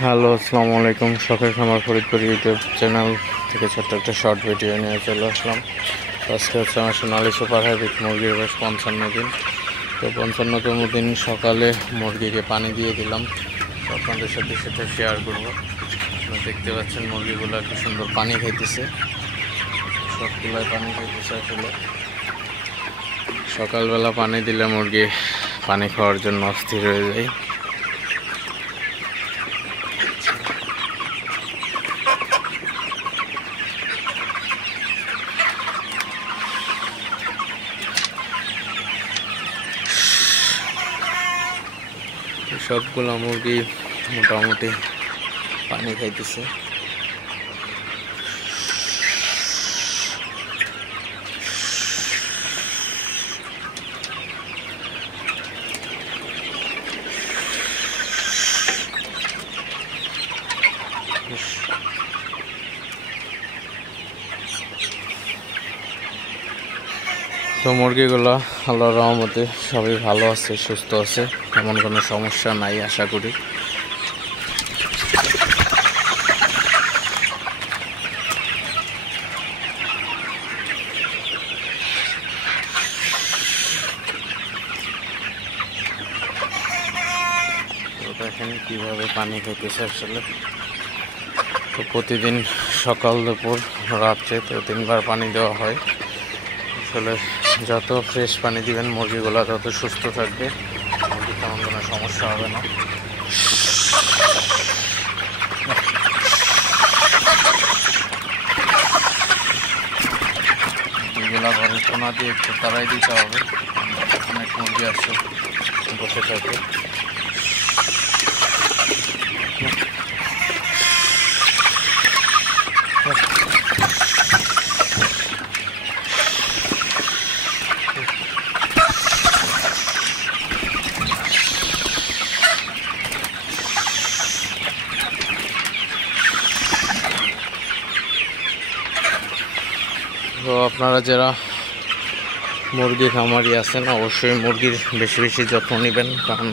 Hello, আসসালামু আলাইকুম। শখের খামার ফরিদপুর ইউটিউব চ্যানেল থেকে ছোট্ট একটা শর্ট ভিডিও নিয়ে চলে আসলাম। আজকে হচ্ছে আমার সোনালি সুপার হাইব্রিড মুরগির বয়স 55 দিন। তো 55তম দিন সকালে মুরগিকে পানি দিয়ে দিলাম, তো আপনাদের সাথে সেটা শেয়ার করবো। আপনারা দেখতে পাচ্ছেন মুরগিগুলো কি সুন্দর পানি খাইতেছে, সবগুলোই পানি খাইতেছে। আসলে সকালবেলা পানি দিলে মুরগি পানি খাওয়ার জন্য অস্থির হয়ে যায়। সবগুলো মুরগি মোটামুটি পানি খাইতেছে। তো মুরগিগুলো আল্লাহর রহমতে সবই ভালো আছে, সুস্থ আছে, তেমন কোনো সমস্যা নাই আশা করি। তো দেখেন কীভাবে পানি খেতেছে আসলে। তো প্রতিদিন সকাল দুপুর রাত্রে তো 3বার পানি দেওয়া হয়। আসলে যত ফ্রেশ পানি দিবেন মুরগিগুলো তত সুস্থ থাকবে, মুরগির তেমন কোনো সমস্যা হবে না। মুরগিগুলা ঘরের কোনা দিয়ে একটু তাড়াই দিতে হবে, অনেক মুরগি আসে বসে থাকে। তো আপনারা যারা মুরগি খামারি আছেন অবশ্যই মুরগির বেশি বেশি যত্ন নেবেন, কারণ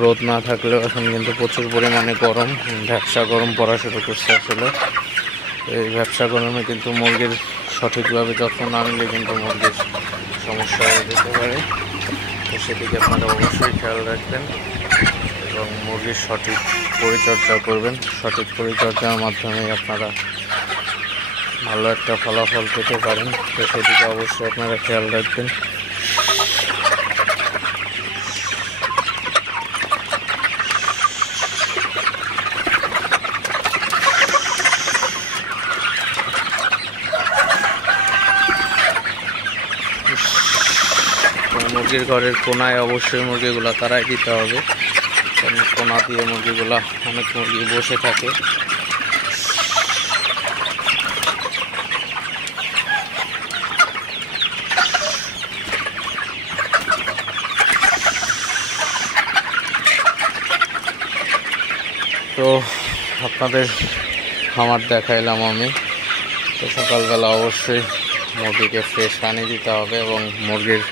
রোদ না থাকলেও এখন কিন্তু প্রচুর পরিমাণে গরম, ব্যবসা গরম পড়া শুরু করছে। আসলে এই ব্যবসা গরমে কিন্তু মুরগির সঠিকভাবে যত্ন না নিলে কিন্তু মুরগির সমস্যা হয়ে যেতে পারে। তো সেদিকে আপনারা অবশ্যই খেয়াল রাখবেন এবং মুরগির সঠিক পরিচর্যা করবেন। সঠিক পরিচর্যার মাধ্যমে আপনারা ভালো একটা ফলাফল পেতে পারেন। তো সেদিকে অবশ্যই আপনারা খেয়াল রাখবেন। মুরগির ঘরের কোনায় অবশ্যই মুরগিগুলা তাড়াই দিতে হবে, কারণ কোনা দিয়ে মুরগিগুলা অনেক মুরগি বসে থাকে। তো আপনাদের খামার দেখাইলাম আমি। তো সকালবেলা অবশ্যই মুরগিকে ফ্রেশ পানি দিতে হবে এবং মুরগির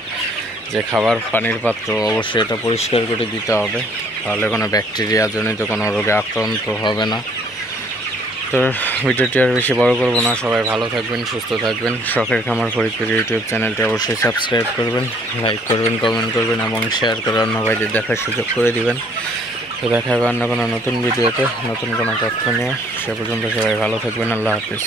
যে খাবার পানির পাত্র অবশ্যই এটা পরিষ্কার করে দিতে হবে, তাহলে কোনো ব্যাকটেরিয়া জনিত কোনো রোগে আক্রান্ত হবে না। তো ভিডিওটি আর বেশি বড় করব না, সবাই ভালো থাকবেন, সুস্থ থাকবেন। শখের খামার ফরিদপুর ইউটিউব চ্যানেলটি অবশ্যই সাবস্ক্রাইব করবেন, লাইক করবেন, কমেন্ট করবেন এবং শেয়ার করে অন্য ভাইদের দেখার সুযোগ করে দিবেন। তো দেখা হবে অন্য কোনো নতুন ভিডিওতে নতুন কোনো তথ্য নিয়ে। সে পর্যন্ত সবাই ভালো থাকবেন। আল্লাহ হাফিজ।